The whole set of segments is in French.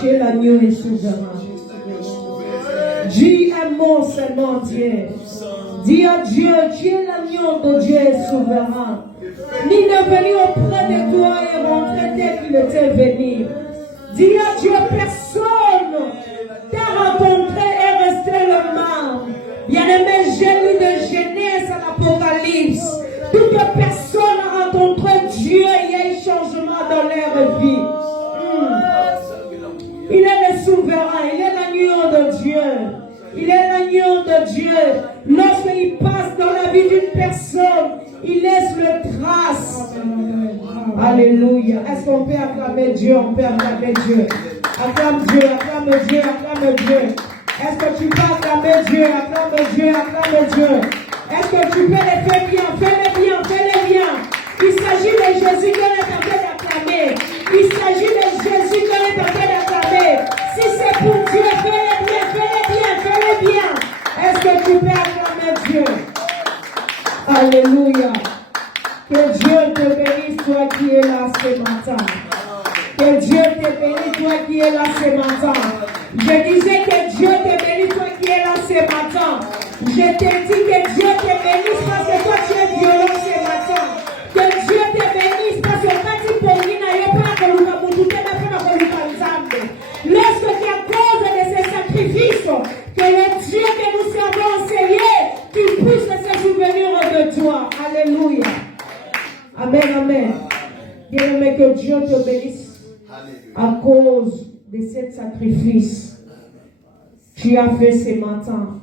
Tu es l'agneau et souverain. Dis un mot seulement, Dieu. Dis à Dieu, tu es l'agneau de Dieu et souverain. Ni ne venir auprès de toi et rentrer tel qu'il était venu. Dis à Dieu, personne t'a rencontré et resté le mal. Bien-aimé, j'ai lu de Genèse à l'Apocalypse. Toute personne a rencontré Dieu et il y a eu changement dans leur vie. Il est le souverain, il est l'agneau de Dieu. Il est l'agneau de Dieu. Lorsqu'il passe dans la vie d'une personne, il laisse le trace. Alléluia. Est-ce qu'on peut acclamer Dieu? On peut acclamer Dieu. Acclame Dieu, acclame Dieu, acclame Dieu. Est-ce que tu peux acclamer Dieu? Acclame Dieu, acclame Dieu. Est-ce que tu peux les faire bien? Fais-les bien, fais-les bien. Il s'agit de Jésus qu'on est en train d'acclamer. Il s'agit de Jésus qu'on est en train d'acclamer. Si c'est pour Dieu, fais-les bien, fais-les bien, fais-les bien. Est-ce que tu peux acclamer Dieu? Alléluia. Que Dieu te bénisse, toi qui es là ce matin. Que Dieu te bénisse, toi qui es là ce matin. Je disais que Dieu te bénisse, toi qui es là ce matin. Je te dis que Dieu te bénisse parce que toi tu es violent ce matin. Que Dieu te bénisse parce que quand tu peux venir, lorsque tu as cause de ces sacrifices, que le Dieu que nous servons, Seigneur, qu'il puisse se souvenir de toi. Alléluia. Amen, amen. Bien-aimé, que Dieu te bénisse à cause de ce sacrifice que tu as fait ce matin.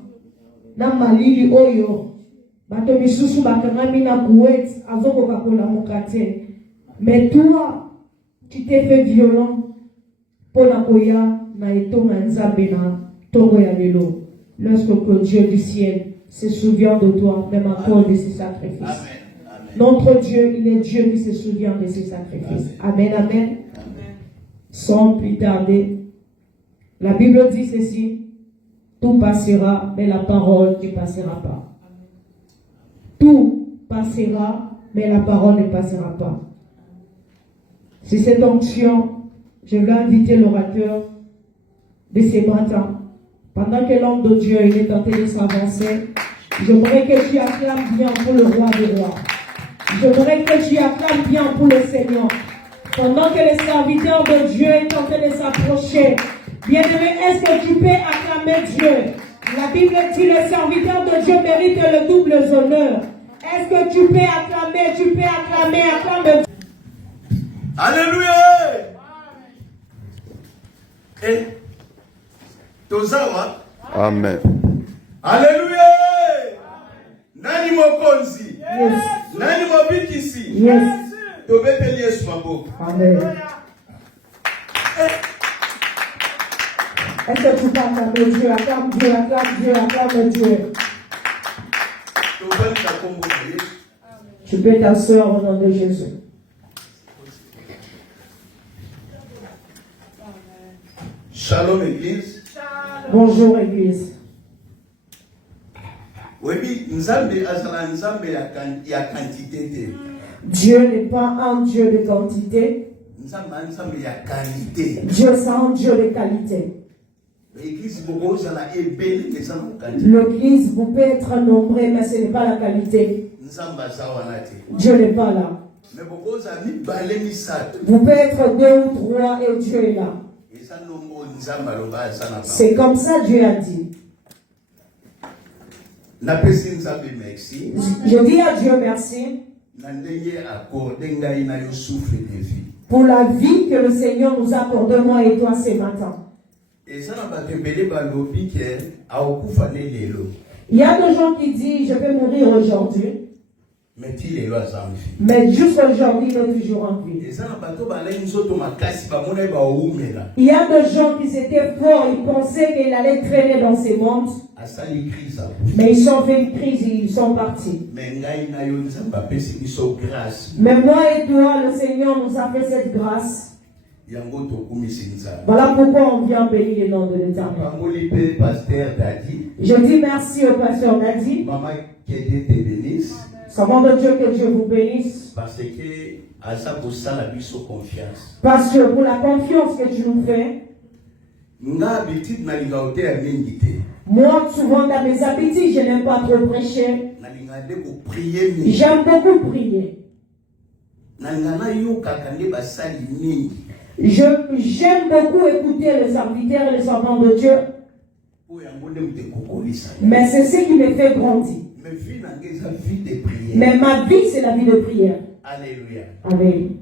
Namalili oyo. Bato misusu bakangami na kuwet azoko kakola mokate. Mais toi, tu t'es fait violent pour la koya na etonga nzambe na tongo ya lelo. Lorsque Dieu du ciel se souvient de toi, même à cause de ses sacrifices. Amen. Notre Dieu, il est Dieu qui se souvient de ses sacrifices. Amen, amen. Amen. Sans plus tarder, la Bible dit ceci: tout passera, mais la parole ne passera pas. Tout passera, mais la parole ne passera pas. C'est cette onction, je vais inviter l'orateur de ce matin. Pendant que l'homme de Dieu il est tenté de s'avancer, j'aimerais que tu acclames bien pour le roi des rois. J'aimerais que tu acclames bien pour le Seigneur. Pendant que le serviteur de Dieu est tenté de s'approcher, bien-aimé, est-ce que tu peux acclamer Dieu? La Bible dit le serviteur de Dieu mérite le double honneur. Est-ce que tu peux acclamer? Tu peux acclamer, acclamer. Alléluia. Et Tozawa. Amen. Alléluia. Nani mokonzi. Yes. Nani mobikisi. Yes. Tobeteli Yesu maboko. Amen. Est-ce que tu peux acclamer Dieu? Acclame Dieu, acclame Dieu, acclame Dieu. Tu peux t'asseoir au nom de Jésus. Shalom Église. Bonjour Église. Oui, Nzambe azala Nzambe ya quantité. Dieu n'est pas un Dieu de quantité. Nzambe ya qualité. Dieu c'est un Dieu de qualité. L'église vous peut être nombreux, mais ce n'est pas la qualité. Dieu n'est pas là. Vous pouvez être 2 ou 3 et Dieu est là. C'est comme ça Dieu a dit. Je dis à Dieu merci pour la vie que le Seigneur nous accorde, moi et toi, ce matin. Il y a des gens qui disent je vais mourir aujourd'hui. Mais jusqu'aujourd'hui, il est toujours en vie. Il y a des gens qui étaient forts, ils pensaient qu'il allait traîner dans ces mondes. Mais ils ont fait une crise et ils sont partis. Mais moi et toi, le Seigneur nous a fait cette grâce. Voilà pourquoi on vient bénir le nom de l'Éternel. Je dis merci au pasteur Dadi. Maman, que Dieu te bénisse. Savons de Dieu, que Dieu vous bénisse. Parce que à ça pour ça la mission confiance. Parce que pour la confiance que tu nous fais. Moi, souvent dans mes habitudes, je n'aime pas trop prêcher. J'aime beaucoup prier. J'aime beaucoup écouter les serviteurs et les enfants de Dieu. Mais c'est ce qui me fait grandir. Mais ma vie, c'est la vie de prière. Alléluia. Amen.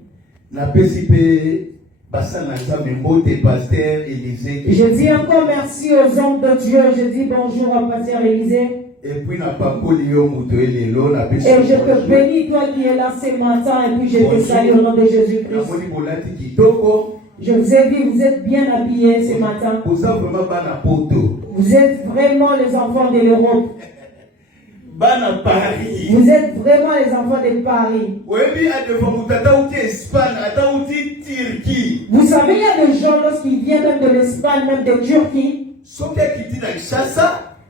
Je dis encore merci aux hommes de Dieu. Je dis bonjour au pasteur Élisée. Et puis, et je te bénis, toi qui es là ce matin, et puis je te salue au nom de Jésus-Christ. Je vous ai vu, vous êtes bien habillés ce matin. Vous êtes vraiment les enfants de l'Europe. Vous êtes vraiment les enfants de Paris. Vous savez, il y a des gens lorsqu'ils viennent même de l'Espagne, même de Turquie.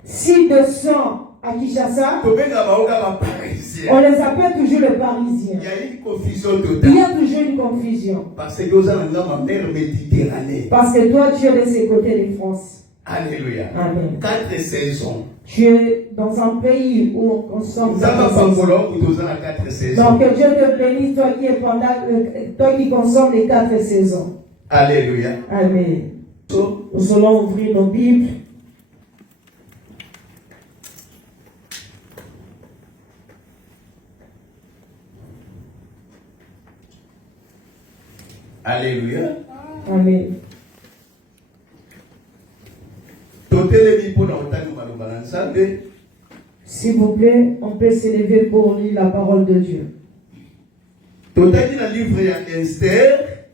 Si de sang à Kinshasa, on les appelle toujours les Parisiens. Il y a une confusion totale. Il y a toujours une confusion. Parce que vous avez la mer Méditerranée. Parce que toi, tu es de ces côtés de France. Alléluia. Amen. 4 saisons. Tu es dans un pays où on consomme. Donc que Dieu te bénisse, toi qui consommes les 4 saisons. Alléluia. Amen. Nous allons ouvrir nos Bibles. Alléluia. Amen. S'il vous plaît, on peut s'élever pour lire la parole de Dieu. Total dans le livre Esther,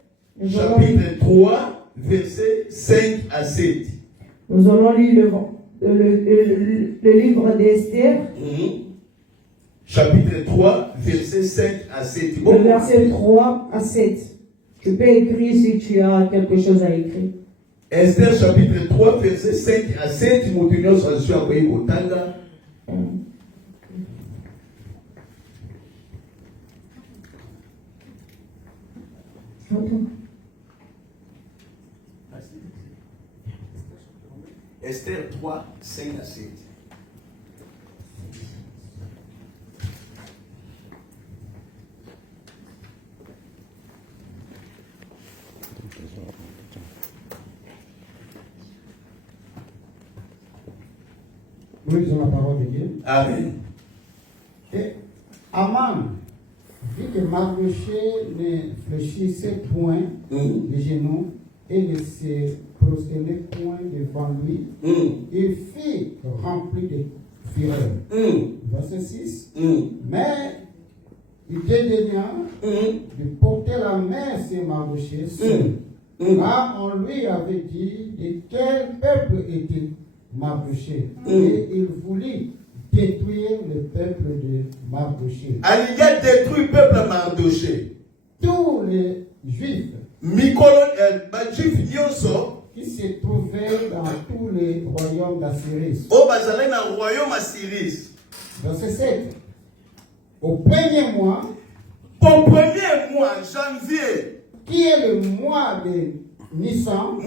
chapitre 3, versets 5 à 7. Nous allons lire le livre d'Esther. Chapitre 3, versets 5 à 7. Le verset 3 à 7. Tu peux écrire si tu as quelque chose à écrire. Esther chapitre 3, verset 5 à 7. Esther 3, 5 à 7. Nous lisons la parole de Dieu. Amen. Et Aman vit que Mardochée ne fléchissait point les genoux et ne se prosternait point devant lui. Il fit rempli de fureur. Verset 6. Mais il dédaigna de porter la main sur Mardochée seul. Car on lui avait dit de quel peuple était Mardochée. Et il voulut détruire le peuple de Mardochée. Il a détruit le peuple Mardochée. Tous les Juifs qui se trouvaient dans tous les royaumes d'Assyrie. Verset 7. Au premier mois, janvier, qui est le mois de Nissan,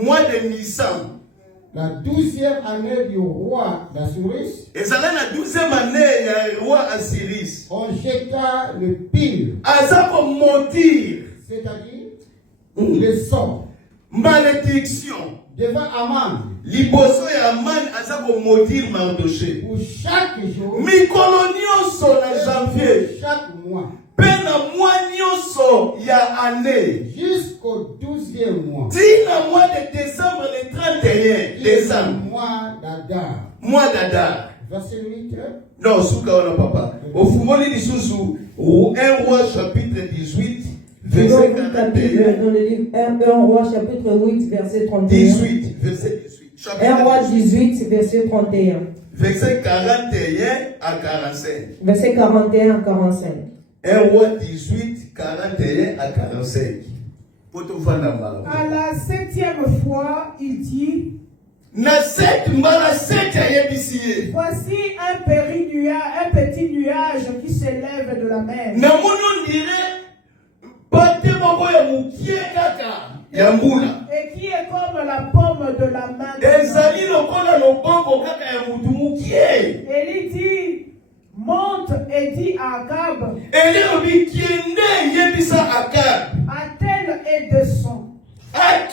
la 12e année du roi d'Assyrie, et ça la 12e année du roi Assyris, on jeta le pile, c'est-à-dire le sort, malédiction, devant Aman. Liboso ya Aman azako maudire Mardochée. Pour chaque jour, mikolo nyonso na janvier, chaque mois, pena mois nyonso ya année, jusqu'au 12e mois, tina mois de décembre, le 31 décembre, mois d'Adar. Mois d'Adar. verset 8. Non, souka wana papa. Au fumoni lisusu, 1 roi chapitre 18, verset 41. Dans le livre 1 roi chapitre 8, verset 31. 18, verset 18. 1 roi 18, verset 31. Verset 41 à 45. Verset 41 à 45. 1 roi 18, 41 à 45. À la 7e fois, il dit, voici un petit nuage qui s'élève de la mer. Et qui est comme la paume de la main. Et il dit, monte et dit à Akab, attelle et descend, afin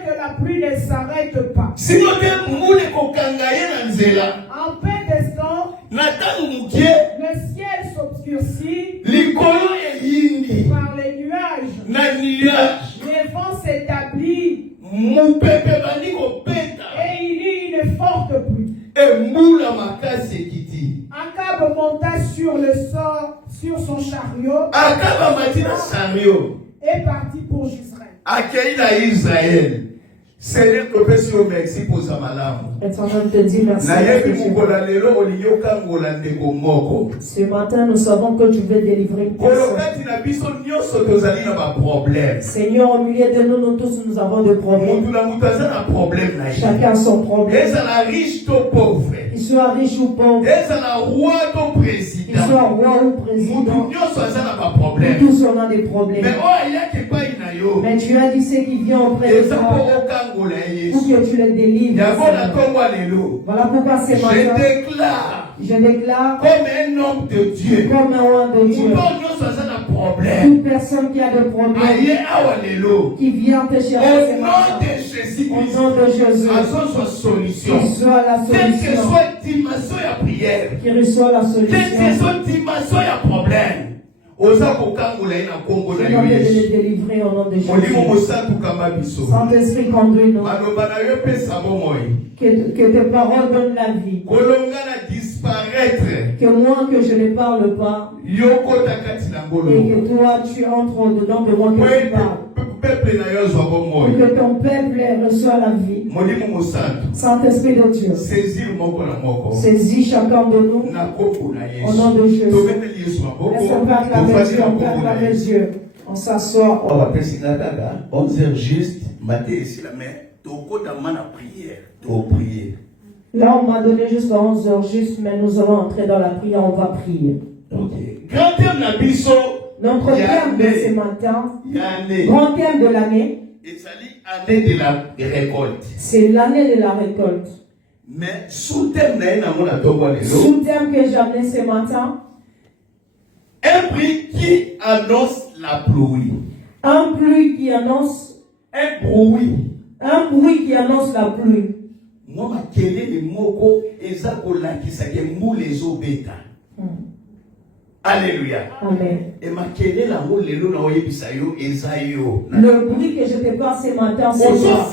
que la pluie ne s'arrête pas. En paix descend, le ciel s'obscurcit par les nuages. Les vents s'établissent et il y eut une forte pluie. Akab monta sur son chariot et partit pour Israël. Seigneur, professeur au Mexique pour Zamalamu. Ce matin, nous savons que tu veux délivrer une personne. Seigneur, au milieu de nous, nous tous, nous avons des problèmes. Chacun a son problème. Qu'il soit riche ou pauvre. Qu'il soit roi ou président. Nous tous, on a des problèmes. Mais tu as dit ce qui vient auprès de toi pour que tu les délivres. Voilà pourquoi ce matin, je déclare comme un homme de Dieu, comme un homme de Dieu, toute personne qui a des problèmes, qui vient te chercher ce matin, au nom de Jésus, qu'il soit la solution, qu'il reçoit la solution. Je dois te délivrer au nom de Jésus. Saint-Esprit, conduis-nous. Que tes paroles donnent la vie. Que moi, que je ne parle pas. Et que toi, tu entres dedans de moi que tu parles. Pour que ton peuple reçoive la vie. Saint-Esprit de Dieu, saisis chacun de nous au nom de Jésus. Laisse-nous acclamer Dieu, on peut acclamer Dieu. On s'assoit. 11h juste, matin ici la main, prière. Là, on m'a donné jusqu'à 11h juste, mais nous allons entrer dans la prière, on va prier. Grand thème na biso. Notre thème de ce matin, grand thème de l'année, c'est l'année de la récolte. Mais sous-thème que j'ai amené ce matin, un bruit qui annonce la pluie. Un bruit qui annonce la pluie. Moi, ma kelele moko ezakola kisake les obeta. Alléluia. Amen. Et ma kelele la mo lelo na oyebisa yo ezayo. Le bruit que je te parle ce matin, c'est ça.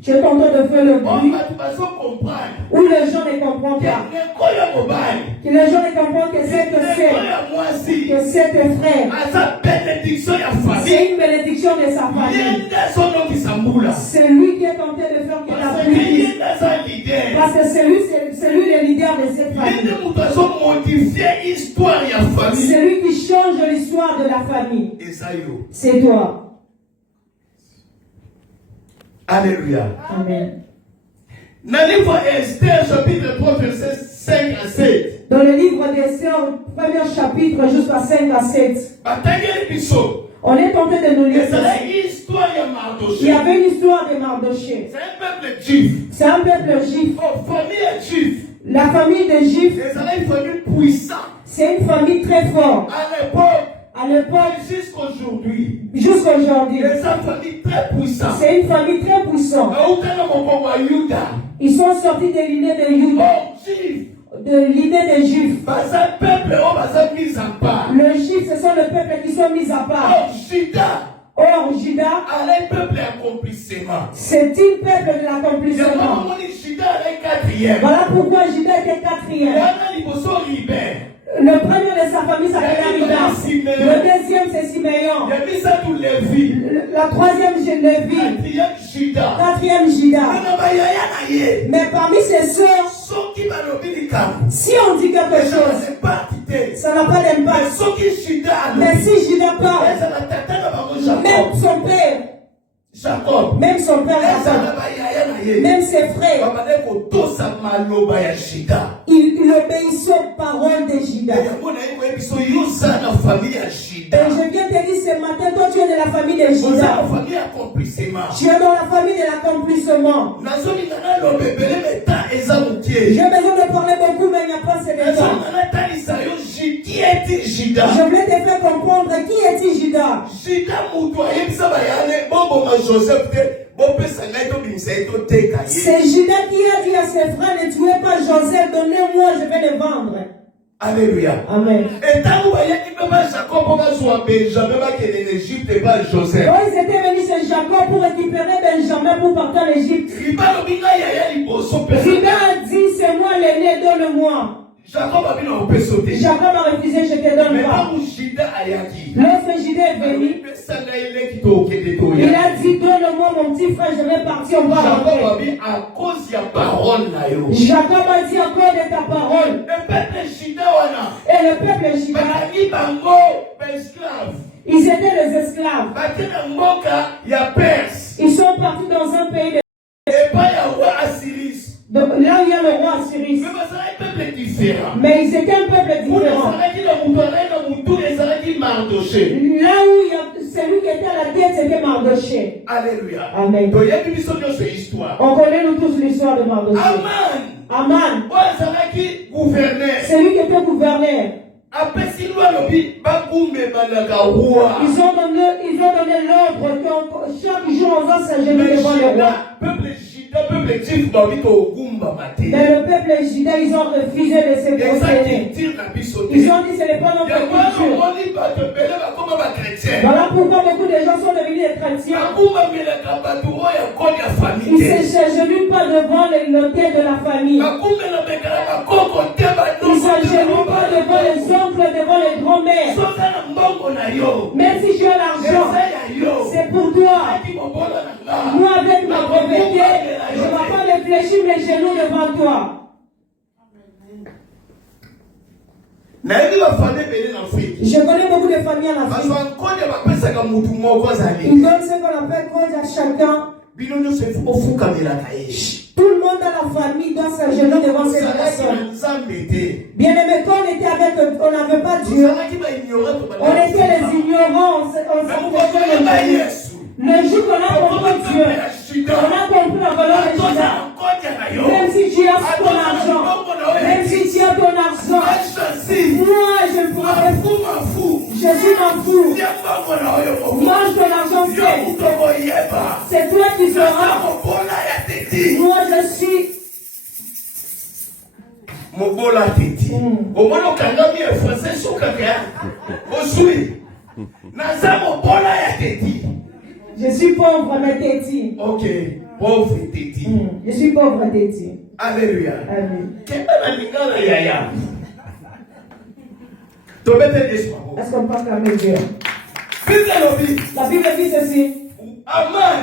Tu es en train de faire le bruit où les gens ne comprennent pas. Que les gens ne comprennent que c'est que c'est tes frères. C'est une bénédiction de sa famille. C'est lui qui est tenté de faire que la pluie. Parce que c'est lui le leader de cette famille. C'est lui qui change l'histoire de la famille. C'est toi. Alléluia. Amen. Dans le livre Esther, chapitre 3, verset 5 à 7. Dans le livre d'Esther, premier chapitre, jusqu'à 5 à 7. On est tenté de nous lire. Il y avait une histoire de Mardoché. C'est un peuple juif. C'est un peuple juif. La famille des Juifs, c'est une famille puissante. C'est une famille très forte. À l'époque, jusqu'aujourd'hui, c'est une famille très puissante. C'est une famille très puissante. Ils sont sortis de l'idée de Juda. De l'idée des Juifs. Le Juif, ce sont les peuples qui sont mis à part. Or, Juda, c'est une peuple de l'accomplissement. quatrième. Voilà pourquoi Judas était quatrième. Le premier de sa famille s'appelait Judas. Le deuxième c'est Siméon. La troisième c'est Lévi. Quatrième Judas. Mais parmi ses sœurs, si on dit quelque chose, ça n'a pas d'impact. Mais si Judas parle, même son père, même son père Jacob, même ses frères, il obéissait aux paroles de Judas. Et je viens te dire ce matin, toi tu es de la famille de Judas. Tu es dans la famille de l'accomplissement. J'ai besoin de parler beaucoup, mais il n'y a pas assez de temps. Je voulais te faire comprendre qui est-il Judas. C'est Judas qui a dit à ses frères, ne tuez pas Joseph, donnez-moi, je vais le vendre. Alléluia. Amen. Et quand vous voyez qu'il peut pas Jacob pour Benjamin qui est en Égypte et pas Joseph. Quand ils étaient venus chez Jacob pour récupérer Benjamin pour partir en Égypte, Judas a dit, c'est moi l'aîné, donne-moi. Jacob a refusé, je te donne pas. Lorsque Judas est venu, il a dit, donne-moi mon petit frère, je vais partir, on va rentrer. Jacob a dit, à cause de ta parole. Et le peuple Judas, ils étaient les esclaves. Ils sont partis dans un pays de... Donc, là où il y a le roi Assyrie. Mais ils étaient un peuple différent. Là où il y a celui qui était à la tête, c'était Mardoché. Alléluia. Amen. On connaît nous tous l'histoire de Mardoché. Aman. Celui qui était gouverneur. Ils ont donné l'ordre que chaque jour on va s'agenouiller devant le roi. Mais le peuple Juda, ils ont refusé de se prosterner. Ils ont dit ce n'est pas notre culture. Voilà pourquoi beaucoup de gens sont devenus des chrétiens. Ils ne s'agenouillent pas devant l'autel de la famille. Ils ne s'agenouillent pas devant les oncles, devant les grands-mères. Même si tu as l'argent, c'est pour toi. Moi, avec ma pauvreté, je ne vais pas réfléchir mes genoux devant toi. Je connais beaucoup de familles en Afrique. Ils donnent ce qu'on appelle cause à chacun. Tout le monde dans la famille doit s'agenouiller devant cette personne. Bien aimé, quand on était avec eux, on n'avait pas Dieu. On était les ignorants. Le jour qu'on a compris Dieu, on a compris la valeur de Judas. Même si tu as ton argent, même si tu as ton argent, moi je pourrais. Jésus m'en fout. Mange ton argent, c'est toi qui seras. Moi je suis. Mobola teti. Omono kangami e français sokaka. Osui. Naza mobola ya teti. Je suis pauvre, mais téti. Ok, pauvre téti. Je suis pauvre, téti. Alléluia. Amen. Est-ce qu'on parle comme Dieu? La Bible dit ceci. Aman.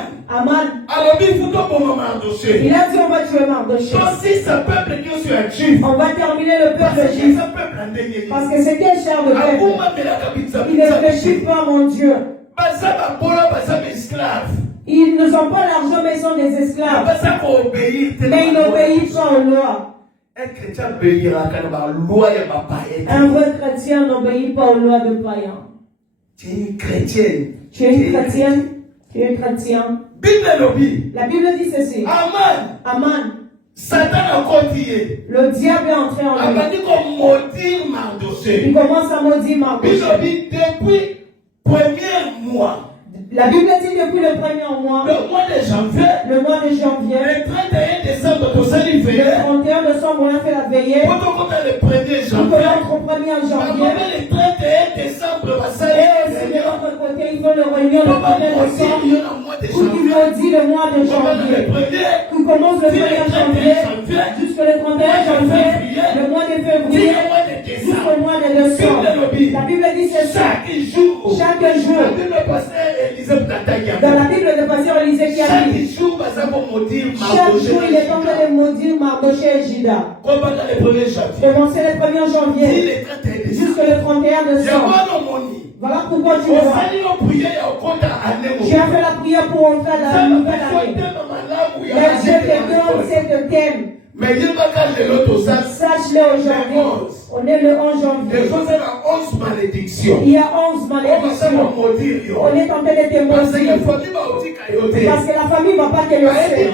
Il a dit on va tuer Mardoché. On va terminer le peuple juif. Parce que c'est quel cher de peuple. Il ne réfléchit pas, mon Dieu. Ils ne sont pas l'argent, mais ils sont des esclaves. Mais ils n'obéissent pas aux lois. Un vrai chrétien n'obéit pas aux lois de païens. Tu es une chrétienne. Tu es une chrétienne. Tu es un chrétien. La Bible dit ceci. Aman. Le diable est entré en lui. Il commence à maudire Mardoché. La Bible dit depuis le premier mois, le mois de janvier, le 31 décembre, on a fait la veillée. Pour notre 1er janvier. Et aussi de l'autre côté, ils font le réunion le 1er décembre, où ils maudit le mois de janvier. Qui commence le 1er janvier jusqu'au février jusqu'au mois de décembre. La Bible dit ceci. Chaque jour. Dans la Bible de pasteur Élisée qui a dit. Chaque jour il est en train de maudire Mardoché et Juda. Commencer le 1er janvier jusqu'au 31 décembre. Voilà pourquoi tu vois. Tu as fait la prière pour entrer dans la nouvelle année. Mais je te donne cette thème. Sache-le aujourd'hui. On est le 11 janvier. Il y a 11 malédictions. On est en train de te maudire. Parce que la famille ne va pas te laisser.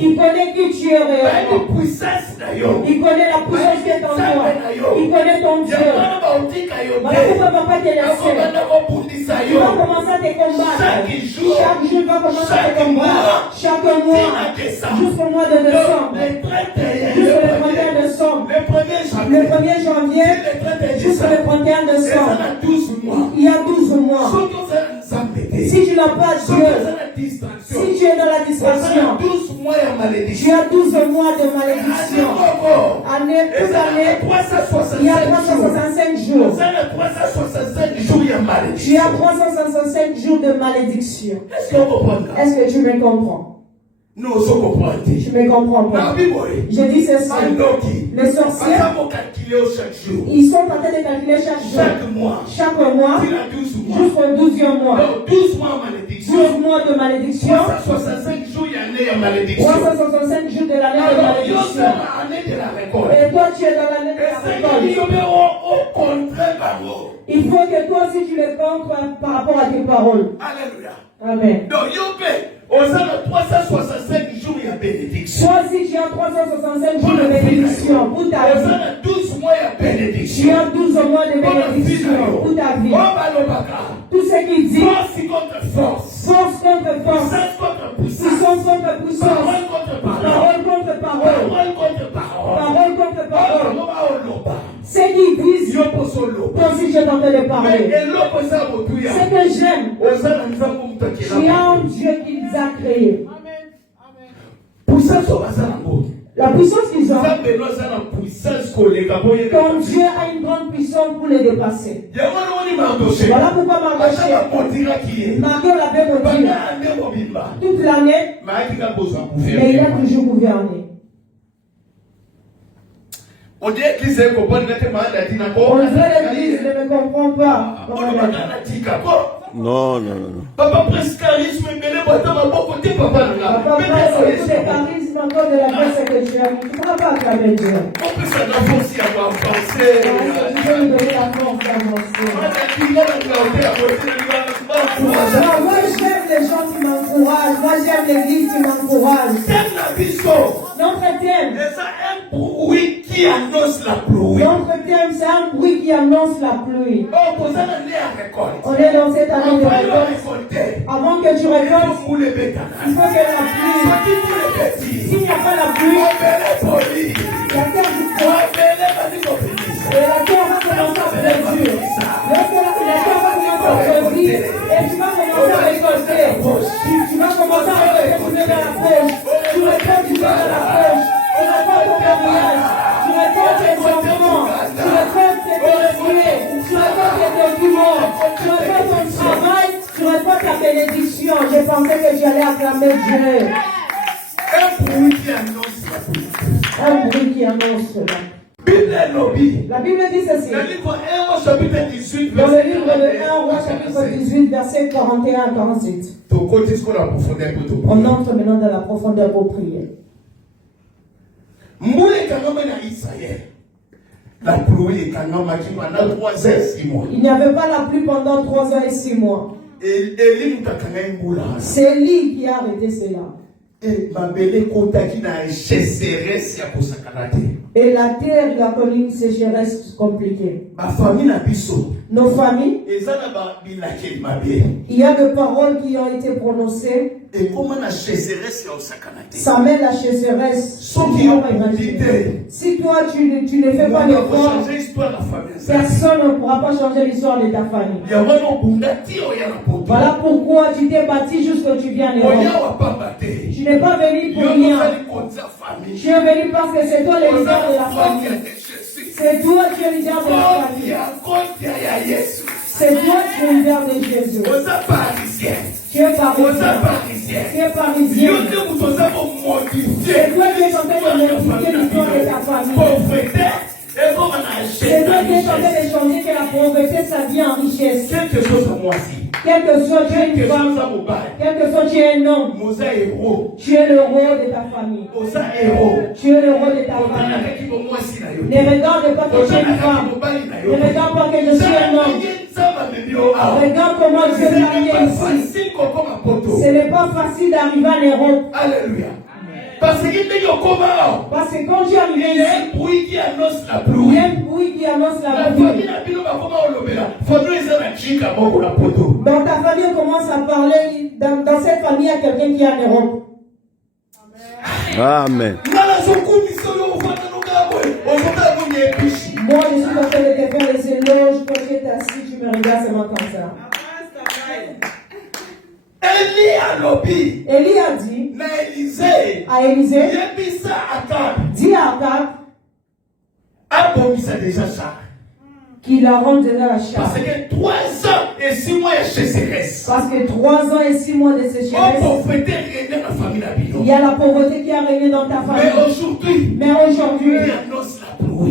Il connaît qui tu es réellement. Il connaît la puissance qui est en toi. Il connaît ton Dieu. Voilà pourquoi il ne va pas te laisser. Il va commencer à te combattre. Chaque jour, il va commencer à te combattre. Chaque mois, jusqu'au mois de décembre. Jusqu'au 31 décembre. Le 1er janvier jusqu'au 31 décembre. Il y a 12 mois. Si tu n'as pas Dieu, si tu es dans la distraction, tu as 12 mois de malédiction. Toute année, il y a 365 jours. Tu as 365 jours de malédiction. Est-ce que tu me comprends? Non, je comprends. Je me comprends pas. Je dis ceci. Les sorciers, ils sont en train de calculer chaque jour. Chaque mois. Jusqu'au 12e mois. 12 mois de malédiction. 365 jours de l'année de malédiction. Et toi, tu es dans l'année de la récolte. Il faut que toi aussi tu les comptes par rapport à tes paroles. Alléluia. Amen. Donc, on a 365 jours de bénédiction. Toi aussi tu as 365 jours de bénédiction pour ta vie. On a 12 mois de bénédiction. Tu as 12 mois de bénédiction pour ta vie. Tout ce qu'il dit. Force contre force. Force contre force. Puissance contre puissance. Parole contre parole. Parole contre parole. Ce qu'ils disent, toi aussi je t'en train de parler. Ce que j'aime, tu as un Dieu qui les a créés. La puissance qu'ils ont, ton Dieu a une grande puissance pour les dépasser. Voilà pourquoi Mardoché l'avait maudit toute l'année, mais il a toujours gouverné. On dirait que l'église ne comprend pas. Non. Papa presse charisme, mais les boîtes à beaucoup de papa. Papa presse le charisme encore de la grâce que tu as. Tu ne pourras pas acclamer Dieu. On peut s'en avancer à avancer. Dieu nous donne la force d'avancer. Moi j'aime les gens qui m'encouragent. Moi j'aime l'église qui m'encourage. Notre thème. Un bruit qui annonce la pluie. Notre thème, c'est un bruit qui annonce la pluie. On est dans cette année de récolte. Avant que tu récoltes, il faut que la pluie. S'il n'y a pas la pluie, la terre du froid. Et la terre va commencer à produire. La terre va commencer à produire. Et tu vas commencer à récolter. Tu vas commencer à récolter du nez dans la poche. Tu récoltes du nez dans la poche. Tu récoltes ton mariage. Tu récoltes tes enfants. Tu récoltes tes dossiers. Tu récoltes tes documents. Tu récoltes ton travail. Tu récoltes ta bénédiction. Je pensais que tu allais acclamer Dieu. Un bruit qui annonce la pluie. Un bruit qui annonce cela. La Bible dit ceci. Dans le livre 1 roi chapitre 18, dans le livre de 1 roi chapitre 18, verset 41 à 48. On entre maintenant dans la profondeur pour prier. La pluie est pendant 3 heures 6 mois. Il n'y avait pas la pluie pendant 3 heures et 6 mois. C'est lui qui a arrêté cela. Et la terre de la colline sécheresse compliquée. Nos familles, il y a des paroles qui ont été prononcées et comment la chasseresse est au sacanate. Ça met la chasseresse. Ceux qui ont l'idée. Si toi tu ne fais pas d'effort, changer l'histoire de la famille. Personne ne pourra pas changer l'histoire de ta famille. Il y a vraiment Bundati, il y a la poto. Voilà pourquoi tu t'es bâti jusqu'à ce que tu viens en Europe. Tu n'es pas venu pour rien. Tu es venu parce que c'est toi le leader de la famille. C'est toi qui es le leader de la famille. C'est toi qui es le leader de Jésus. Tu es parisien. Tu es parisien. C'est toi qui es en train de modifier l'histoire de ta famille. C'est toi qui es en train de changer que la pauvreté, ça vient en richesse. Quelque chose à moi aussi. Quel que soit tu es une femme, quel que soit tu es un homme, tu es le roi de ta famille. Tu es le roi de ta famille. Ne regarde pas que tu es une femme. Ne regarde pas que je suis un homme. Regarde comment Dieu t'a amené ici. Ce n'est pas facile d'arriver en Europe. Alléluia. Parce que quand tu es arrivé ici, il y a un bruit qui annonce la pluie. Il y a un bruit qui annonce la pluie. Dans ta famille, on commence à parler. Dans cette famille, il y a quelqu'un qui est en Europe. Amen. Moi, je suis en train de te faire les éloges. Toi, tu es assis, tu me regardes seulement comme ça. Élie a dit à Élisée, dis à Akab qu'il a rendu la chasse. Parce que 3 ans et 6 mois de sécheresse. Parce que 3 ans et 6 mois de sécheresse. Il y a la pauvreté qui a régné dans ta famille. Mais aujourd'hui,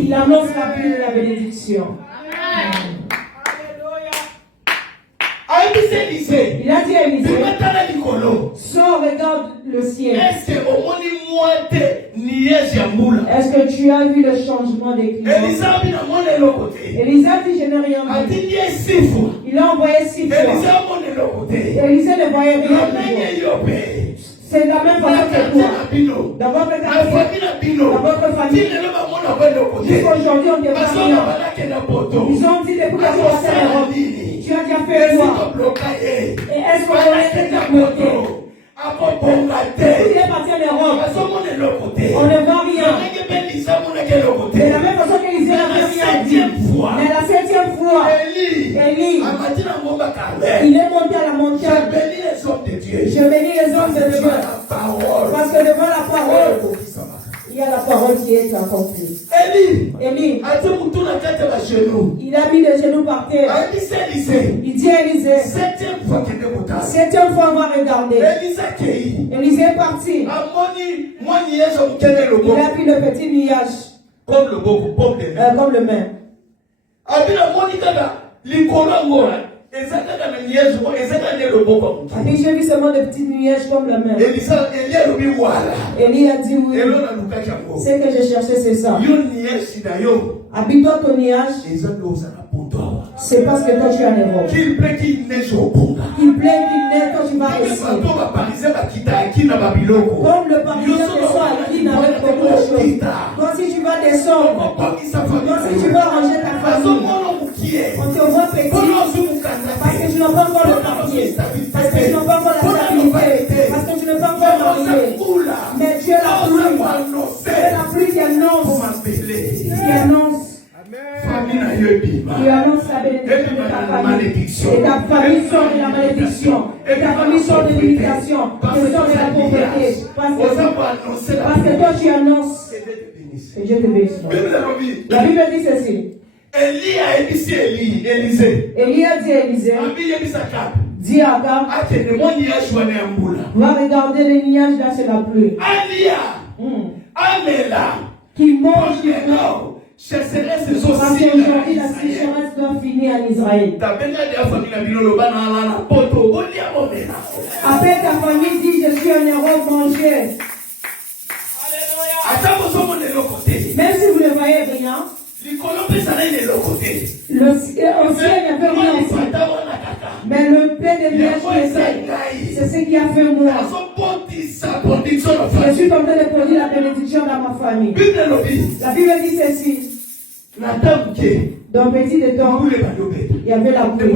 il annonce la pluie de la bénédiction. Il a dit à Élisée, sors, regarde le ciel. Est-ce que tu as vu le changement des climats? Élisée a dit, je n'ai rien vu. Il a envoyé 6 fois. Élisée ne voyait rien. C'est la même façon que toi. Dans votre famille, jusqu'aujourd'hui, on te voit rien. Ils ont dit depuis que tu as passé l'Europe, tu as déjà fait quoi? Et est-ce qu'on va déjà bloqué? Il est parti en Europe. On ne voit rien. De la même façon qu'Élisée n'a rien dit. Mais la 7e fois, Élie, il est monté à la montagne. Je bénis les hommes de Dieu. Parce que devant la parole, il y a la parole qui est accomplie. Élie, il a mis les genoux par terre. Il dit à Élisée, 7e fois, on va regarder. Élisée est parti. Il a pris le petit nuage. Comme le main. J'ai vu seulement des petits nuages comme la main. Élie a dit oui. Ce que je cherchais, c'est ça. Habite-toi ton nuage. C'est parce que toi tu es en Europe. Qu'il plaît qu'il neige quand tu vas ici. Comme le parisien descend à Guine avec beaucoup de choses. Quand si tu vas descendre, quand si tu vas ranger ta famille, on te voit petit parce que tu n'as pas encore le papier, parce que tu n'as pas encore la stabilité, parce que tu n'es pas encore marié. Mais tu es la pluie. Tu es la pluie qui annonce. Tu annonces la bénédiction de ta famille. Et ta famille sort de la malédiction. Et ta famille sort de l'imitation. Tu sors de la pauvreté. Parce que toi tu annonces. Que Dieu te bénisse. La Bible dit ceci. Élie a dit à Élisée, dis à Akab, va regarder les nuages là, c'est la pluie. Qui mange, qui mange. Parce qu'aujourd'hui, la sécheresse doit finir en Israël. Après ta famille dit, je suis en Europe manger. Même si vous ne voyez rien, le ciel ne peut rien aussi. Mais le pain de nuages qui essaie, c'est ce qui a fait moi. Je suis en train de produire la bénédiction dans ma famille. La Bible dit ceci. Dans petit de temps, Il y avait la pluie.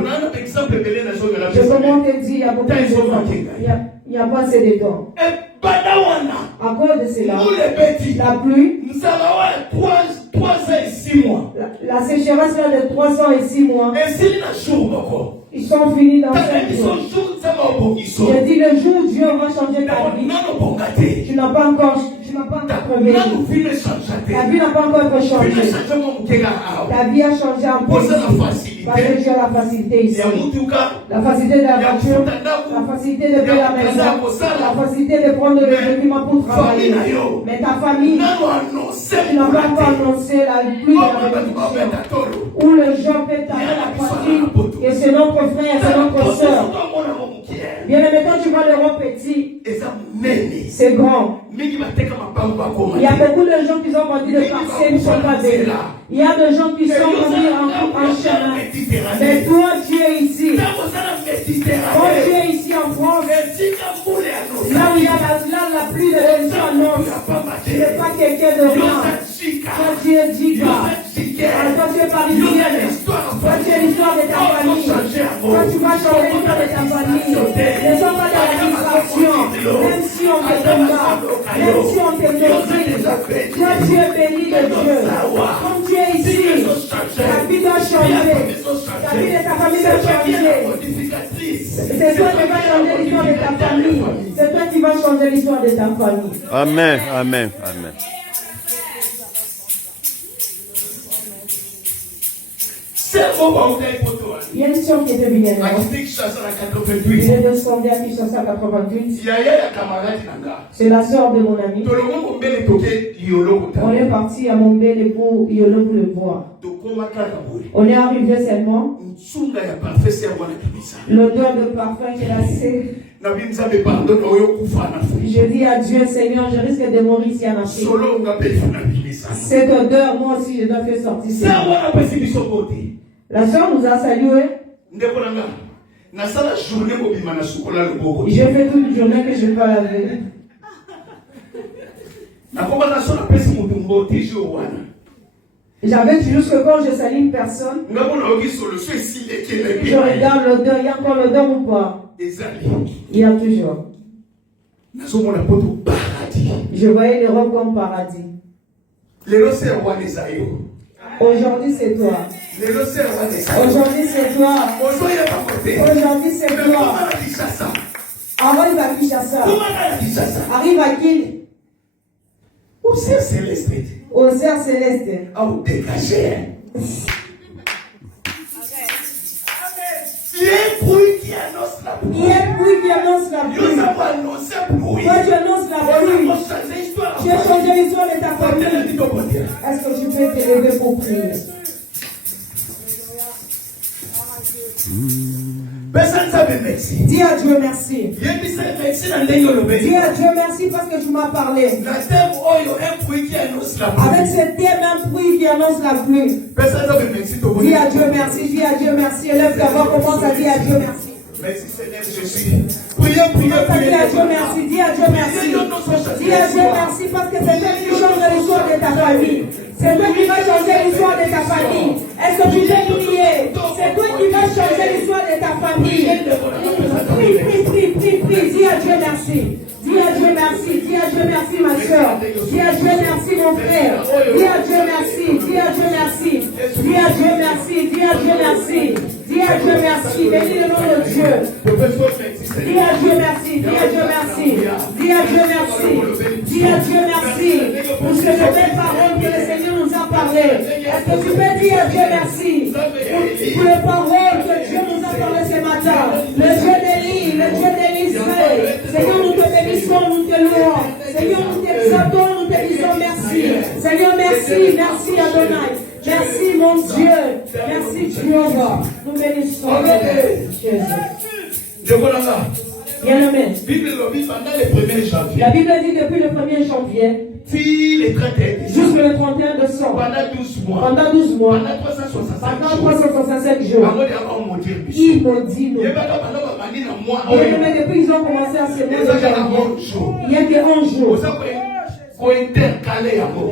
Je commence à dire, il y a beaucoup de temps. Il n'y a pas assez de temps. À cause de cela, la pluie, la sécheresse là de 3 ans et 6 mois, ils sont finis dans 5 jours. Je dis le jour où Dieu va changer ta vie, tu n'as pas encore trouvé. Ta vie n'a pas encore été changée. Ta vie a changé en plus. Parce que tu as la facilité ici. La facilité de la voiture, la facilité de faire la maison, la facilité de prendre le document pour travailler. Mais ta famille, tu n'as pas encore annoncé la pluie de la bénédiction. Où le gens peut taper la poitrine et c'est notre frère, c'est notre soeur. Bien aimé, quand tu vois l'Europe petit, c'est grand. Il y a beaucoup de gens qui ont vendu des parcelles, ne sont pas des. Il y a des gens qui sont venus en chemin. Mais toi, tu es ici. Quand tu es ici en France, là où il y a la pluie de l'élection annonce, tu n'es pas quelqu'un de rien. Toi, tu es Dika. Toi, tu es parisienne. Toi, tu es l'histoire de ta famille. Toi, tu vas changer l'histoire de ta famille. Ne sois pas dans la distraction. Même si on te combat, même si on te méprise, toi, tu es béni de Dieu. Comme tu es ici, ta vie doit changer. Ta vie de ta famille doit changer. C'est toi qui vas changer l'histoire de ta famille. C'est toi qui vas changer l'histoire de ta famille. Amen, amen, amen. Il y a une sœur qui était bien. Il est descendu à Kinshasa à 88. C'est la sœur de mon ami. On est parti à Mombele pour Yolo pour le voir. On est arrivé seulement. L'odeur de parfum qui est assez. Je dis à Dieu, Seigneur, je risque de mourir ici en Afrique. Cette odeur, moi aussi, je dois faire sortir. La soeur nous a salué. Je fais toute une journée que je ne vais pas laver. J'avais toujours que quand je salue une personne, je regarde l'odeur, il y a encore l'odeur ou pas? Il y a toujours. Je voyais l'Europe comme paradis. Aujourd'hui c'est toi. Aujourd'hui c'est toi. Aujourd'hui c'est toi. Arrive à Kinshasa. Arrive à qui? Au ciel céleste. Au ciel céleste. Au dégagé. Il y a un bruit qui annonce la pluie. Il y a un bruit qui annonce la pluie. Nous avons annoncé la pluie. Toi tu annonces la pluie. Tu as changé l'histoire de ta famille. Est-ce que tu peux te lever pour prier? Dis à Dieu merci. Dis à Dieu merci parce que tu m'as parlé. Avec ce thème, un bruit qui annonce la pluie. Dis à Dieu merci, dis à Dieu merci. Élève ta voix, commence à dire à Dieu merci. Merci Seigneur Jésus. Priez, priez, priez. Dis à Dieu merci, dis à Dieu merci. Dis à Dieu merci parce que c'est toi qui change l'histoire de ta famille. C'est toi qui vas changer l'histoire de ta famille. Est-ce que tu peux prier? C'est toi qui vas changer l'histoire de ta famille. Prie, prie, prie, prie, prie. Dis à Dieu merci. Dis à Dieu merci. Dis à Dieu merci ma soeur. Dis à Dieu merci mon frère. Dis à Dieu merci. Dis à Dieu merci. Dis à Dieu merci. Dis à Dieu merci. Dis à Dieu merci. Bénis le nom de Dieu. Dis à Dieu merci. Dis à Dieu merci. Dis à Dieu merci. Dis à Dieu merci. Pour ce belle parole que le Seigneur nous a parlé. Est-ce que tu peux dire à Dieu merci pour les paroles que Dieu nous a parlé ce matin? Le Dieu d'Élie, le Dieu d'Israël. Seigneur, nous te bénissons, nous te louons. Seigneur, nous t'exaltons, nous te disons merci. Seigneur, merci, merci Adonai. Merci mon Dieu. Merci Jéhovah. Nous bénissons Jésus. Bien-aimé. La Bible dit depuis le 1er janvier jusqu'au 31 décembre. Pendant 12 mois. Pendant 365 jours. Il maudit nous. Et depuis qu'ils ont commencé à s'aimer de janvier, il n'y a que 11 jours.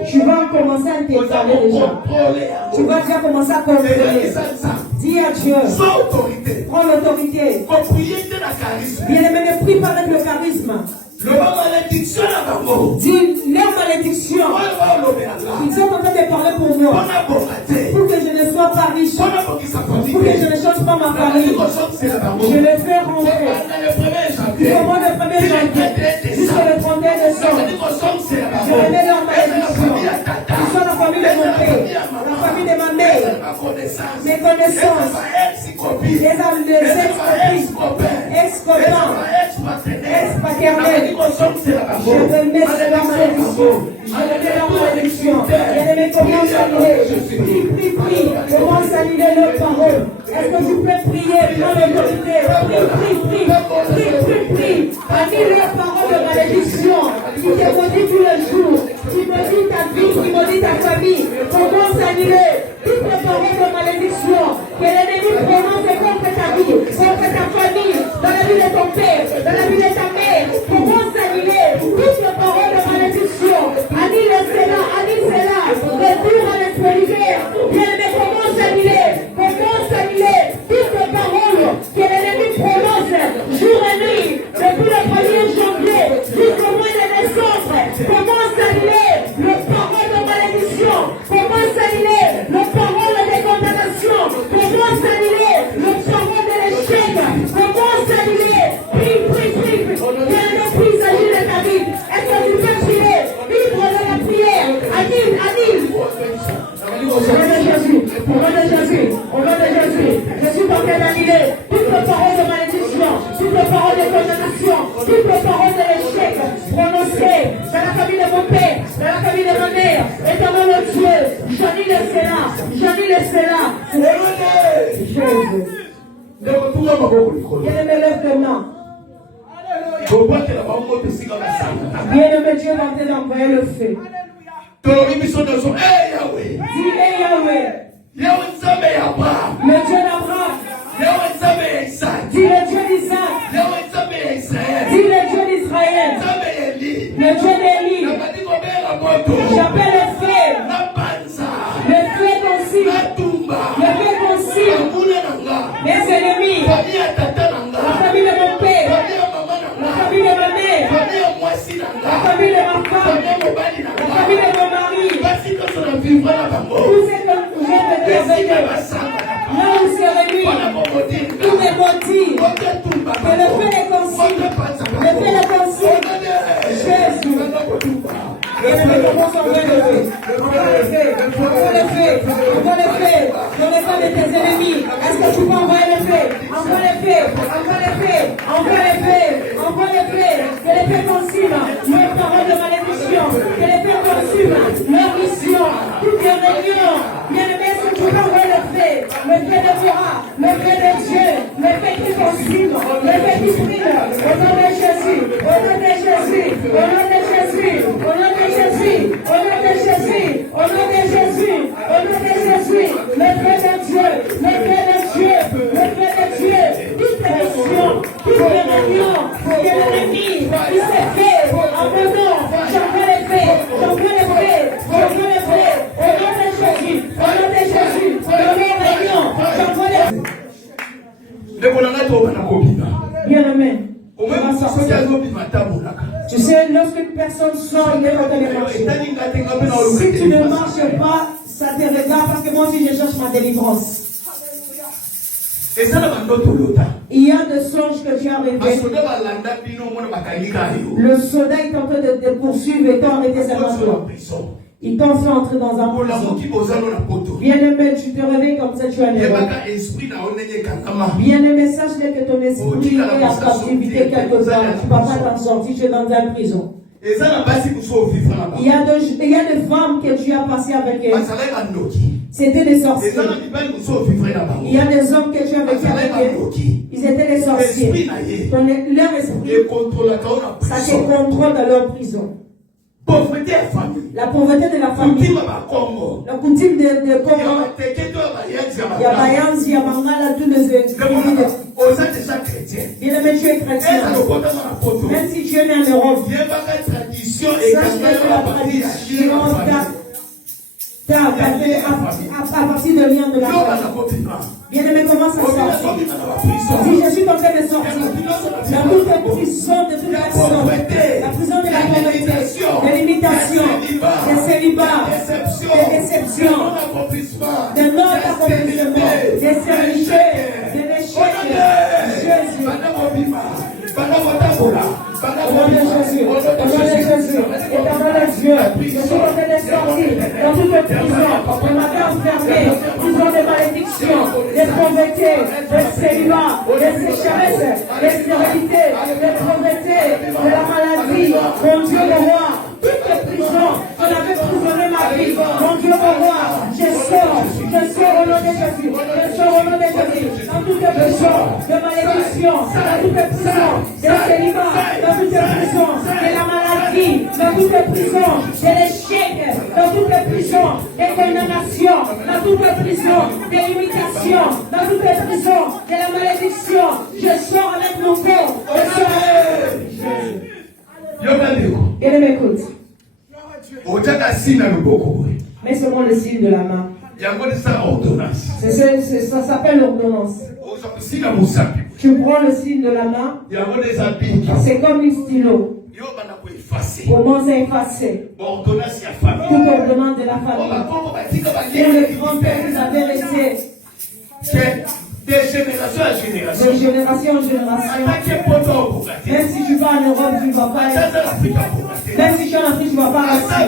Tu vas commencer à t'installer déjà. Tu vas déjà commencer à contrôler. Dis à Dieu. Sans autorité. Prends l'autorité. Propriété de la charisme. Bien-aimé, ne prie pas avec le charisme. Le mot malédiction à l'amour. Dis leur malédiction. Ils sont en train de parler pour moi. Pour que je ne sois pas riche. Pour que je ne change pas ma famille. Je le fais rentrer. Comment le 1er janvier jusqu'au 31 décembre. Je remets leur malédiction. Ils sont la famille de mon père. La famille de ma mère. Mes connaissances. Les ex-copains. Ex-paternels. Je vais mettre leur malédiction. Je remets leur malédiction. Bien-aimé, commence à louer. Prie. Commence à lire leur parole. Est-ce que tu peux prier? Prends l'autorité. Prie. Annule leur parole de malédiction. Qui te maudit tous les jours. Qui maudit ta vie, qui maudit ta famille. Commence à annuler toutes les paroles de malédiction. Que l'ennemi prononce contre ta vie, contre ta famille, dans la vie de ton père, dans la vie de ta mère. Commence à annuler toutes les paroles de malédiction. Annule cela. Retour à l'esprit guerre. Bien-aimé, commence à annuler toutes les paroles que l'ennemi prononce jour et nuit, depuis le 1er janvier jusqu'au mois de décembre. Commence à annuler les paroles de malédiction. Commence à annuler les paroles de condamnation. Commence à annuler les paroles de l'échec. Commence à annuler. Prie. Bien-aimé, prie, il s'agit de ta vie. Est-ce que tu peux prier? Libre de la prière. Annule. Au nom de Jésus, je suis en train d'annuler toutes les paroles de malédiction, toutes les paroles de condamnation, toutes les paroles de l'échec prononcées dans la famille de mon père, dans la famille de ma mère. Éternel mon Dieu, j'annule cela. Jésus. Bien-aimé, lève tes mains. Bien-aimé, Dieu va t'envoyer le feu. Dis Yahweh. Le Dieu d'Abraham. Dis le Dieu d'Isaac. Dis le Dieu d'Israël. Le Dieu d'Élie. J'appelle le feu. Le feu consume. Mes ennemis. La famille de mon père. La famille de ma mère. La famille de ma femme. La famille de mon mari. Tout ce que j'ai fait avec eux. Là où c'est réuni, tous mes motifs, que le feu les consume. Jésus. Et le commence à envoyer le feu. Envoie le feu dans les cas de tes ennemis. Est-ce que tu peux envoyer le feu? Envoie le feu. Que les feux consument leurs paroles de malédiction. Que les feux consument leur mission. Toutes les réunions. Bien-aimé, est-ce que tu peux envoyer le feu? Le feu de Torah, le feu de Dieu, le feu qui consume, le feu qui brille. Au nom de Jésus. Toutes les missions, toutes les réunions, que l'ennemi, il s'est fait en mon nom. J'envoie les faits. Au nom de Jésus, dans les réunions, j'envoie les faits. Bien-aimé. Tu sais, lorsqu'une personne sort, il est en train de marcher. Si tu ne marches pas, ça te regarde parce que moi aussi je cherche ma délivrance. Il y a des songes que tu as rêvés. Le soldat est en train de te poursuivre et t'a arrêté seulement toi. Ils t'ont fait entrer dans un prison. Bien-aimé, tu te réveilles comme ça, tu as un erreur. Bien-aimé, sache que ton esprit est en captivité quelque part. Tu ne vas pas t'en sortir, tu es dans une prison. Il y a des femmes que tu as passées avec elles. C'était des sorciers. Il y a des hommes que tu as vécu avec eux. Ils étaient des sorciers. Leur esprit, ça te contrôle dans leur prison. La pauvreté de la famille. La coutume de Congo. Il y a Bayanzi, il y a Mangala, tous les individus. Bien-aimé, tu es chrétien. Même si tu es né en Europe. Sache que la tradition à partir de lien de la famille. Bien-aimé, comment ça sort? Si je suis en train de sortir dans toute la prison de toute la prison de la pauvreté, de l'imitation, des célibats, des déceptions, de non-accomplissement, des services, de l'échec. Jésus. Au nom de Jésus, au nom de Jésus, éternel Dieu, je suis en train de sortir dans toute prison, de ma carte fermée, prison de malédiction, des pauvretés, des célibats, des sécheresses, des stérilités, des pauvretés, de la maladie, mon Dieu le roi, toutes les prisons, on avait prisonné ma vie, mon Dieu le roi, je sors au nom de Jésus, je sors au nom de Jésus, dans toutes les prisons de malédiction, dans toutes les prisons des célibats, dans toutes les prisons de la maladie, dans toutes les prisons de l'échec, dans toutes les prisons des condamnations, dans toutes les prisons de l'imitation, dans toutes les prisons de la malédiction. Je sors avec mon corps, je sors avec. Et ne m'écoute. Mais seulement le signe de la main. Ça s'appelle l'ordonnance. Tu prends le signe de la main. C'est comme un stylo. Comment c'est effacé? Toute ordonnance de la famille. Et le grand-père vous avez laissé. De génération à génération. De génération en génération. Même si tu vas en Europe, tu ne vas pas rester. Même si tu es en Afrique, tu ne vas pas rester.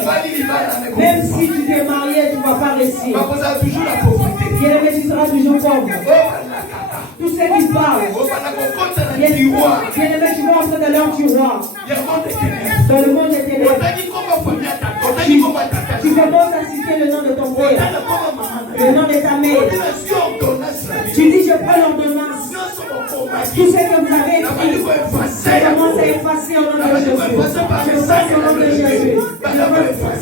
Même si tu t'es marié, tu ne vas pas rester. Bien-aimé, tu seras toujours pauvre. Tous ceux qui parlent. Bien-aimé, tu vas entrer dans l'heure du roi. Dans le monde des ténèbres. Tu commences à citer le nom de ton père. Le nom de ta mère. Tu dis, je prends l'ordonnance. Tout ce que vous avez écrit, ça commence à effacer au nom de Jésus. Je passe au nom de Jésus.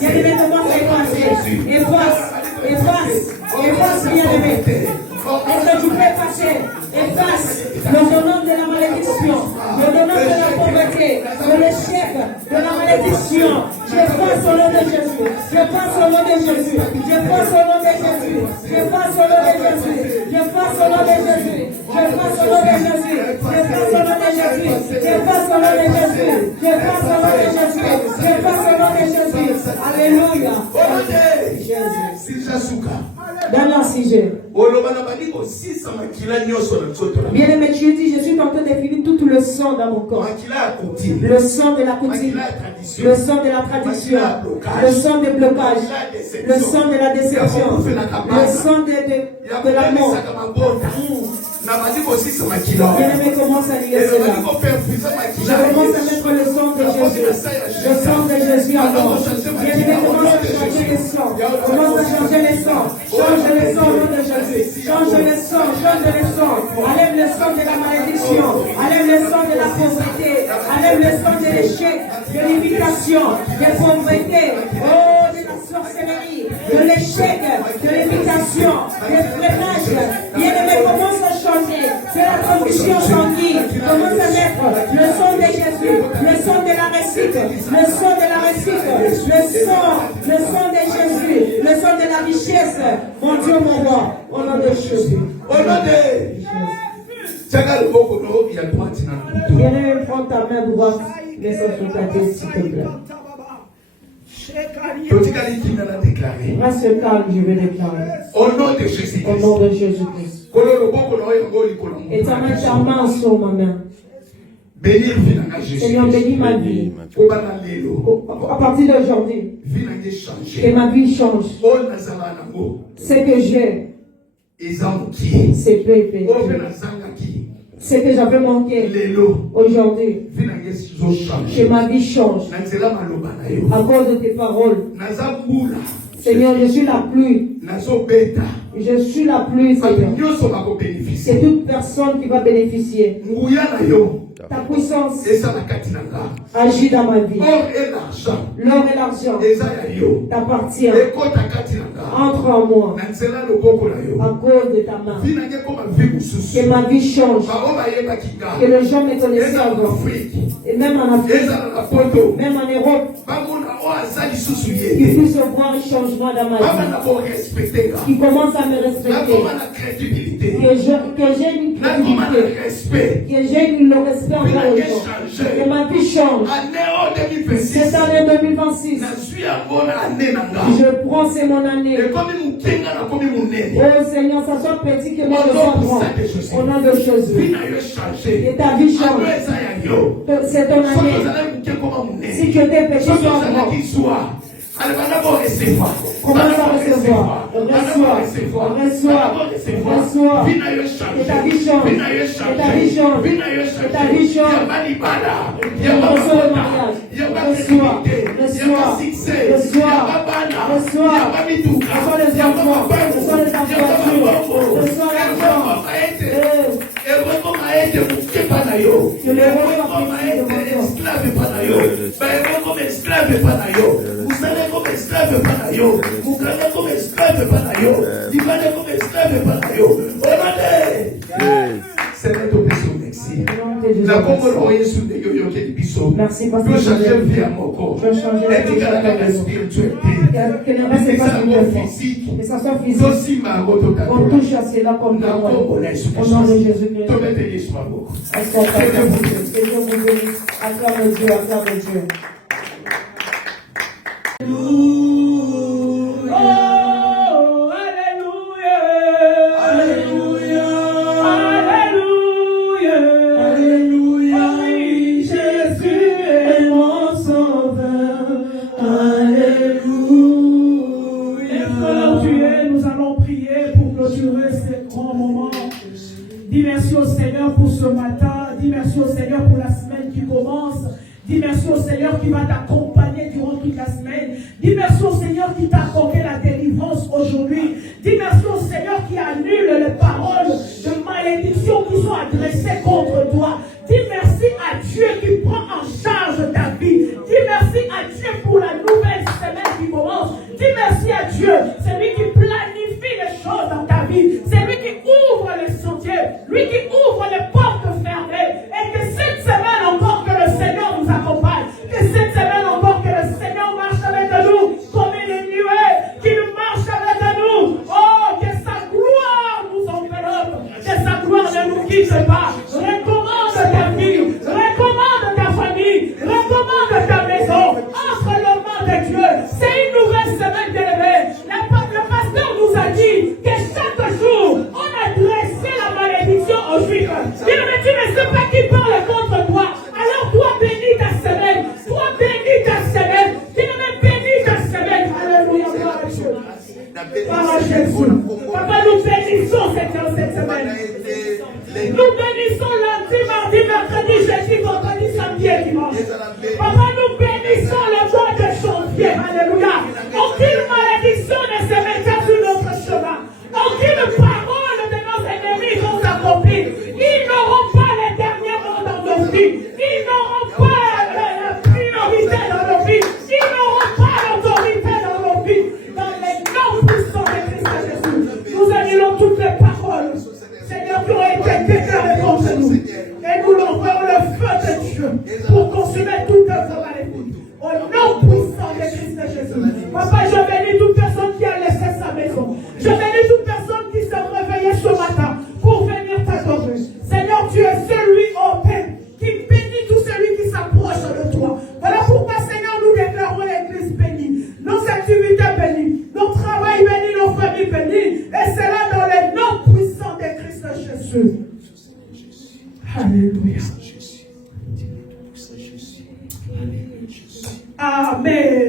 Bien-aimé, commence à effacer. Efface, bien-aimé. Est-ce que tu peux effacer? Efface l'ordonnance de la malédiction, l'ordonnance de la pauvreté, de l'échec, de la malédiction. Je passe au nom de Jésus. Je passe au nom de Jésus. Je passe au nom de Jésus. Je passe au nom de Jésus. Je passe au nom de Jésus. Je passe au nom de Jésus. Je passe au nom de Jésus. Je passe au nom de Jésus. Je passe au nom de Jésus. Je passe au nom de Jésus. Alléluia. Jésus. Dans un sujet. Bien-aimé, tu dis, je suis en train de finir tout le sang dans mon corps. Le sang de la coutume, le sang de la tradition, le sang des blocages, le sang de la déception, le sang de la mort. Bien-aimé, commence à lier cela. Je commence à mettre le sang de Jésus. Le sang de Jésus en moi. Bien-aimé, commence à changer les sangs. Commence à changer les sangs. Change les sangs au nom de Jésus. Change les sangs, change les sangs. Enlève le sang de la malédiction. Enlève le sang de la pauvreté. Enlève le sang de l'échec, de l'imitation, de la pauvreté. Oh, de la sorcellerie, de l'échec, de l'imitation, des freinages. Bien-aimé, commence à changer. C'est la condition sanguine. Commence à mettre le sang de Jésus, le sang de la récite, le sang de la récite, le sang de Jésus, le sang de la richesse. Mon Dieu, mon roi, au nom de Jésus. Au nom de Bien-aimé, prends ta main droite, laisse sur ta tête, s'il te plaît. Reste calme, je vais déclarer. Au nom de Jésus. Au nom de Jésus-Christ. Et ta main sur ma main. Seigneur, bénis ma vie. À partir d'aujourd'hui, que ma vie change. Ce que j'ai, c'est peu et peu. Ce que j'avais manqué aujourd'hui, que ma vie change à cause de tes paroles. Seigneur, je suis la pluie. Je suis la pluie, Seigneur. C'est toute personne qui va bénéficier. Ta puissance Et ça, la katinanga. agit dans ma vie. Or et l'argent. L'or et l'argent Et ça, ya yo. t'appartient. Et quand ta katinanga. Entre en moi Nanzela le boko la yo. à cause de ta main. Vie n'a comme un vie moussus. Que ma vie change. Ba oba yeba kika. Que les gens me Et connaissent ça, en avant. Afrique. Et même en Et Afrique, ça, la photo. même en Europe, Bamona o azali susu qu'ils yé. puissent voir un changement dans ma Bama vie. na bo respecter. Qui commencent à me Na respecter. koma na crédibilité. Que j'ai une Na koma na crédibilité. respect. Que j'ai le respect envers les gens. Que ma vie change. Année en 2026. Cette année 2026, Na suis à bonne année nanga. je prends, c'est mon année. Et comme mukenga na comme munene. Oh Seigneur, ça soit petit que moi je sois grand. Au nom de Jésus. Vie na yo changer. Et ta vie change. Année ça ya yo. C'est ton Soki année. ozala muke koma munene. Si que tes péchés Soki sont ozala grands, kiswa. Allez, va d'abord recevoir. commence à recevoir. Reçois. Vie na yo changer. Et ta vie change. Vie na yo Et ta changer. vie change. Vie na yo Et ta vie changer. change. Y'a pas libala. Reçois Y'a pas le bota. mariage. Y'a pas Reçois. crédibilité. Y'a pas Reçois. succès. Reçois. Y'a pas bana. Reçois. Y'a pas mituka. Reçois les Y'a pas enfants. mabango. Reçois les Y'a pas voitures. mabango. Reçois l'argent. Que les rois Comme esclave panayo. Comme esclave panayo. Vous savez comme esclave panayo. Vous savez comme esclave panayo. Vous savez comme esclave panayo. Regardez. Seigneur, ton péché, merci. La Congo Yesu de yo yo ke biso. Merci parce que que changer vie à mon corps. je veux changer Et vie que à la mon spiritualité. Que ne reste pas sur le fond. Physique. Que ça soit physique. Aussi ma roto ta. On touche à cela comme Na parole. Congo na Yesu. Au nom de Jésus-Christ. To mete Yesu maboko. Est-ce qu'on peut que Dieu vous bénisse. Acclame Dieu, acclame Dieu. Oh, alléluia. Alléluia. Alléluia. Alléluia. Oui, Jésus est mon sauveur. Alléluia. Et frère Dieu, nous allons prier pour clôturer ce grand moment. Dis merci au Seigneur pour ce matin. Dis merci au Seigneur pour la semaine qui commence. Dis merci au Seigneur qui va t'accompagner durant toute la semaine. Dis merci au Seigneur qui t'a accordé la délivrance aujourd'hui. Dis merci au Seigneur qui annule les paroles de malédiction qui sont adressées contre toi. Dis merci à Dieu qui prend en charge ta vie. Dis merci à Dieu pour la nouvelle semaine qui commence. Dis merci à Dieu. C'est lui qui planifie les choses dans ta vie. C'est lui qui ouvre les sentiers. Lui qui ouvre les portes fermées. Et que cette semaine encore que le Seigneur nous accompagne. Que cette semaine encore que le Seigneur marche avec nous comme une nuée. Qu'il marche avec nous. Oh, que sa gloire nous enveloppe. Que sa gloire ne nous quitte pas. Recommande ta vie. Recommande ta famille. Recommande ta maison. Entre les mains de Dieu. C'est une nouvelle semaine d'élevée. Le pasteur nous a dit que chaque jour, on adressait la malédiction aux Juifs. Mais tu ne sais pas qui parle contre toi. Alors toi bénis ta semaine. Toi bénis ta semaine. Tu ne bénis ta semaine. Alléluia. Gloire à Dieu. Par Jésus. Papa, nous bénissons cette semaine. Nous bénissons lundi, mardi, mercredi, jeudi, vendredi, samedi et dimanche. Papa, nous bénissons le mois de janvier. Alléluia. Aucune malédiction ne se mettra sur notre chemin. Aucune parole de nos ennemis vont s'accomplir. Ils n'auront pas les derniers mots dans nos vies. Ils n'auront pas la priorité dans nos vies. Ils n'auront pas l'autorité dans nos vies. Dans les noms puissants de Christ Jésus, nous annulons toutes les paroles, Seigneur, qui ont été déclarées contre nous. Et nous l'envoyons le feu de Dieu pour consumer toute œuvre maléfique. Au nom puissant de Christ Jésus. Papa, je bénis toute personne qui a laissé sa maison. Je bénis toute personne qui s'est réveillée ce matin pour venir t'adorer. Seigneur, tu es celui, ô Père, qui bénit tout celui qui s'approche de toi. Voilà pourquoi, Seigneur, nous déclarons l'église bénie, nos activités bénies, nos travail bénis, nos familles bénies. Et c'est là dans les noms puissants de Christ Jésus. Alléluia. Amen.